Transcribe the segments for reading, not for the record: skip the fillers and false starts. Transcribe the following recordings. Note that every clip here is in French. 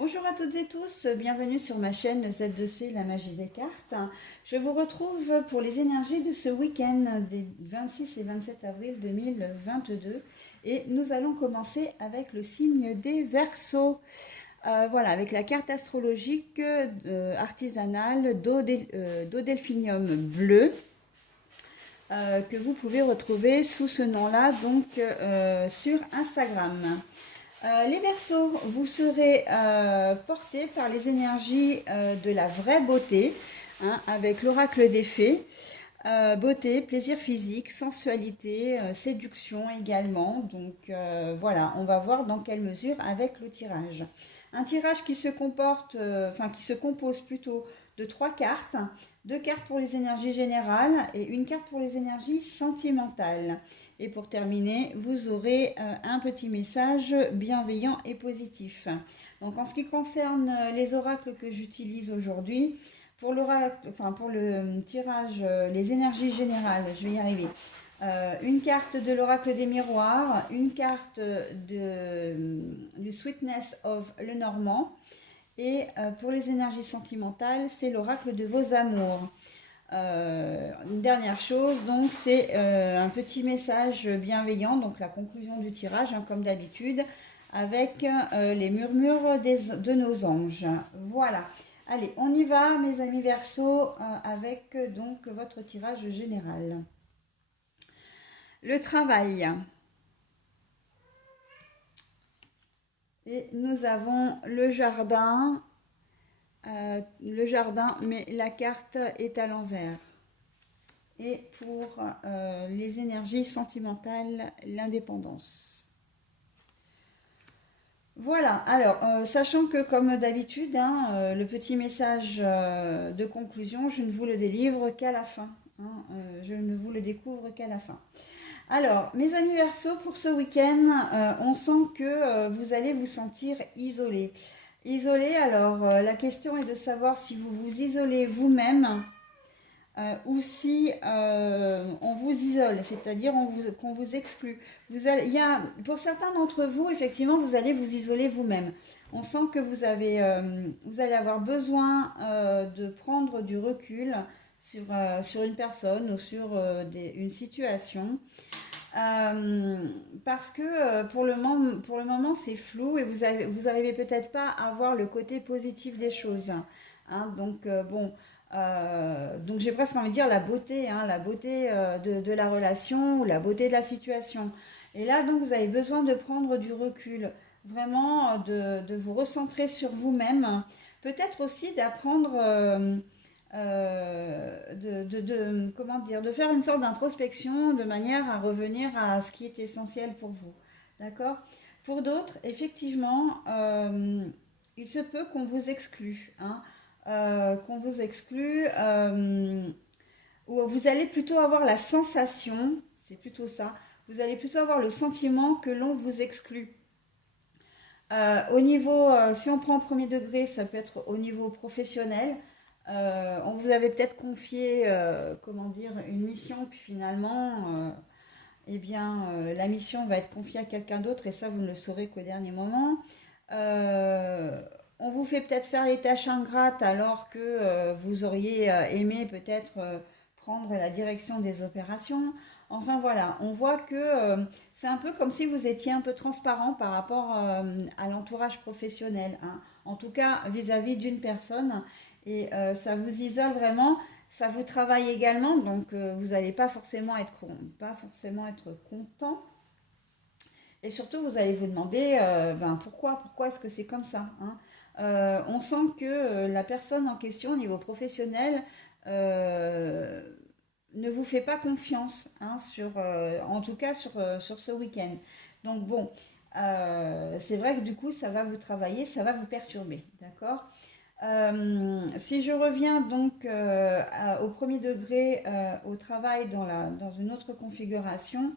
Bonjour à toutes et tous, bienvenue sur ma chaîne Z2C, la magie des cartes. Je vous retrouve pour les énergies de ce week-end des 26 et 27 avril 2022 et nous allons commencer avec le signe des Verseaux. Voilà, avec la carte astrologique artisanale d'Odelphinium bleu que vous pouvez retrouver sous ce nom-là donc sur Instagram. Les Verseaux, vous serez portés par les énergies de la vraie beauté, hein, avec l'oracle des fées. Beauté, plaisir physique, sensualité, séduction également. Donc voilà, on va voir dans quelle mesure avec le tirage. Un tirage qui se comporte, qui se compose plutôt de 3 cartes, 2 cartes pour les énergies générales et une carte pour les énergies sentimentales. Et pour terminer, vous aurez un petit message bienveillant et positif. Donc en ce qui concerne les oracles que j'utilise aujourd'hui, pour le tirage, les énergies générales, je vais y arriver. Une carte de l'oracle des miroirs, une carte du Sweetness of Lenormand. Et pour les énergies sentimentales, c'est l'oracle de vos amours. Une dernière chose, donc c'est un petit message bienveillant, donc la conclusion du tirage, hein, comme d'habitude, avec les murmures de nos anges. Voilà. Allez, on y va, mes amis Verseaux, avec donc votre tirage général. Le travail. Et nous avons le jardin, mais la carte est à l'envers. Et pour les énergies sentimentales, l'indépendance. Voilà, alors, sachant que comme d'habitude, hein, le petit message de conclusion, je ne vous le délivre qu'à la fin. Hein, je ne vous le découvre qu'à la fin. Alors, mes amis Verseaux, pour ce week-end, on sent que vous allez vous sentir isolé. Isolé, alors la question est de savoir si vous vous isolez vous-même ou si on vous isole, c'est-à-dire qu'on vous exclut. Pour certains d'entre vous, effectivement, vous allez vous isoler vous-même. On sent que vous allez avoir besoin de prendre du recul sur une personne ou sur une situation. Parce que pour le moment c'est flou et vous arrivez peut-être pas à voir le côté positif des choses. Hein. Donc donc j'ai presque envie de dire la beauté, hein, la beauté de la relation ou la beauté de la situation. Et là donc vous avez besoin de prendre du recul, vraiment de vous recentrer sur vous-même, peut-être aussi d'apprendre comment dire, de faire une sorte d'introspection de manière à revenir à ce qui est essentiel pour vous. D'accord. Pour d'autres, effectivement, il se peut qu'on vous exclue. Hein, qu'on vous exclue, ou vous allez plutôt avoir la sensation, c'est plutôt ça, vous allez plutôt avoir le sentiment que l'on vous exclut. Au niveau, si on prend au premier degré, ça peut être au niveau professionnel. On vous avait peut-être confié, comment dire, une mission, puis finalement, eh bien, la mission va être confiée à quelqu'un d'autre, et ça, vous ne le saurez qu'au dernier moment. On vous fait peut-être faire les tâches ingrates alors que vous auriez aimé peut-être prendre la direction des opérations. Enfin voilà, on voit que c'est un peu comme si vous étiez un peu transparent par rapport à l'entourage professionnel, hein. En tout cas vis-à-vis d'une personne. Et ça vous isole vraiment, ça vous travaille également, donc vous n'allez pas forcément être content. Et surtout, vous allez vous demander pourquoi est-ce que c'est comme ça, hein. On sent que la personne en question au niveau professionnel euh, ne vous fait pas confiance, hein, en tout cas sur ce week-end. Donc bon, c'est vrai que du coup, ça va vous travailler, ça va vous perturber, d'accord. Si je reviens donc au premier degré au travail dans une autre configuration,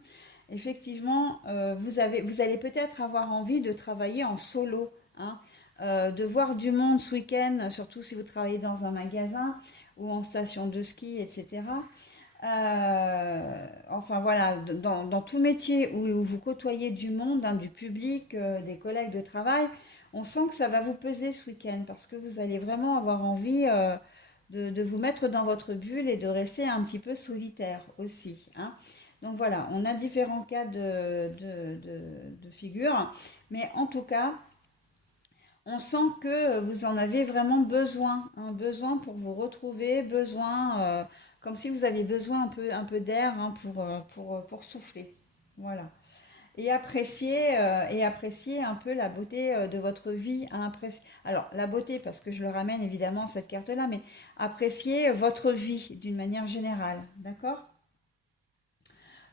effectivement, vous allez peut-être avoir envie de travailler en solo, hein, de voir du monde ce week-end, surtout si vous travaillez dans un magasin ou en station de ski, etc. Enfin voilà, dans tout métier où vous côtoyez du monde, hein, du public, des collègues de travail, On sent que ça va vous peser ce week-end parce que vous allez vraiment avoir envie de vous mettre dans votre bulle et de rester un petit peu solitaire aussi, hein. Donc voilà, on a différents cas de figure, mais en tout cas, on sent que vous en avez vraiment besoin, un besoin pour vous retrouver, besoin, comme si vous aviez besoin un peu d'air, hein, pour souffler. Voilà. Et apprécier un peu la beauté de votre vie. Alors, la beauté, parce que je le ramène évidemment cette carte-là, mais apprécier votre vie d'une manière générale. D'accord?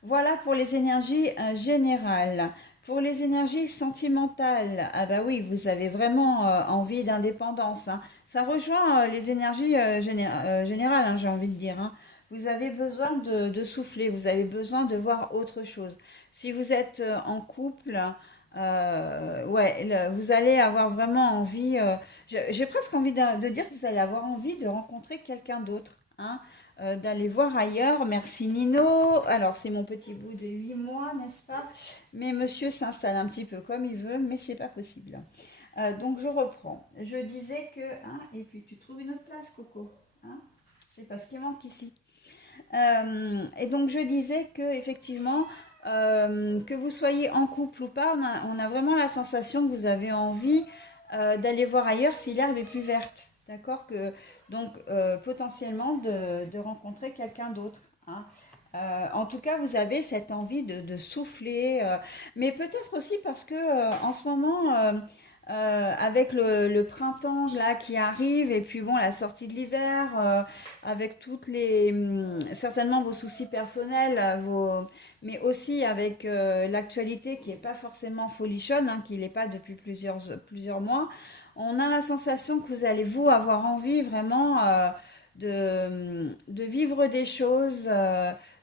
Voilà pour les énergies générales. Pour les énergies sentimentales, ah bah oui, vous avez vraiment envie d'indépendance, hein. Ça rejoint les énergies générales, hein, j'ai envie de dire, hein. Vous avez besoin de souffler, vous avez besoin de voir autre chose. Si vous êtes en couple, ouais, vous allez avoir vraiment envie, j'ai presque envie de dire que vous allez avoir envie de rencontrer quelqu'un d'autre, hein, d'aller voir ailleurs. Merci Nino. Alors c'est mon petit bout de 8 mois, n'est-ce pas? Mais monsieur s'installe un petit peu comme il veut, mais c'est pas possible. Donc je reprends. Je disais que, hein, et puis tu trouves une autre place, Coco, hein? C'est pas ce qui manque ici. Et donc je disais que effectivement, que vous soyez en couple ou pas, on a vraiment la sensation que vous avez envie d'aller voir ailleurs si l'herbe est plus verte. D'accord? Donc potentiellement de rencontrer quelqu'un d'autre, hein. En tout cas, vous avez cette envie de souffler, mais peut-être aussi parce que en ce moment, avec le printemps là qui arrive, et puis bon, la sortie de l'hiver, avec toutes certainement vos soucis personnels, mais aussi avec l'actualité qui n'est pas forcément folichonne, hein, qui n'est pas depuis plusieurs mois, on a la sensation que vous allez vous avoir envie vraiment de vivre des choses,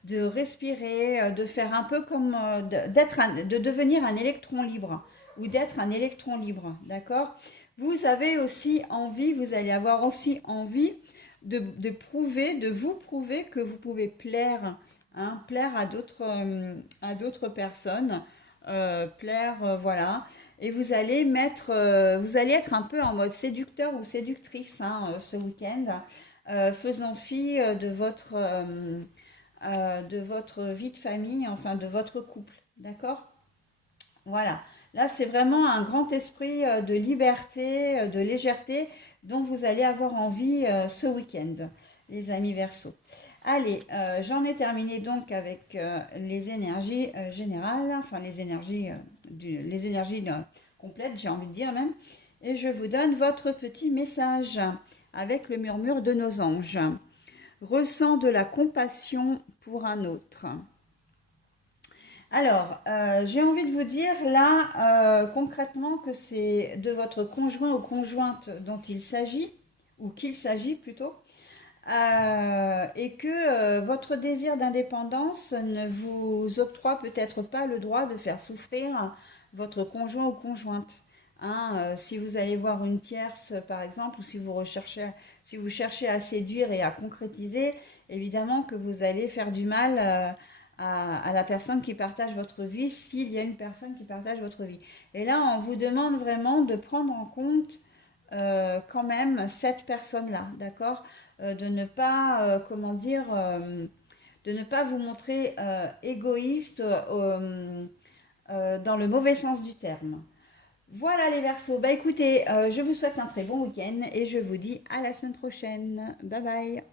de respirer, de faire un peu comme de devenir un électron libre ou d'être un électron libre, d'accord? Vous avez aussi envie, vous allez avoir aussi envie de vous prouver que vous pouvez plaire, hein, plaire à d'autres personnes, plaire, voilà. Et vous allez être un peu en mode séducteur ou séductrice, hein, ce week-end, faisant fi de votre vie de famille, enfin de votre couple, d'accord? Voilà. Là, c'est vraiment un grand esprit de liberté, de légèreté dont vous allez avoir envie ce week-end, les amis Verseau. Allez, j'en ai terminé donc avec les énergies générales, enfin les énergies complètes, j'ai envie de dire même. Et je vous donne votre petit message avec le murmure de nos anges. Ressens de la compassion pour un autre. Alors, j'ai envie de vous dire là concrètement que c'est de votre conjoint ou conjointe dont il s'agit, ou qu'il s'agit plutôt, et que votre désir d'indépendance ne vous octroie peut-être pas le droit de faire souffrir votre conjoint ou conjointe, hein. Si vous allez voir une tierce par exemple, ou si vous cherchez à séduire et à concrétiser, évidemment que vous allez faire du mal à la personne qui partage votre vie, s'il y a une personne qui partage votre vie. Et là, on vous demande vraiment de prendre en compte quand même cette personne-là, d'accord? De ne pas, comment dire, de ne pas vous montrer égoïste dans le mauvais sens du terme. Voilà les Verseaux. Bah écoutez, je vous souhaite un très bon week-end et je vous dis à la semaine prochaine. Bye bye.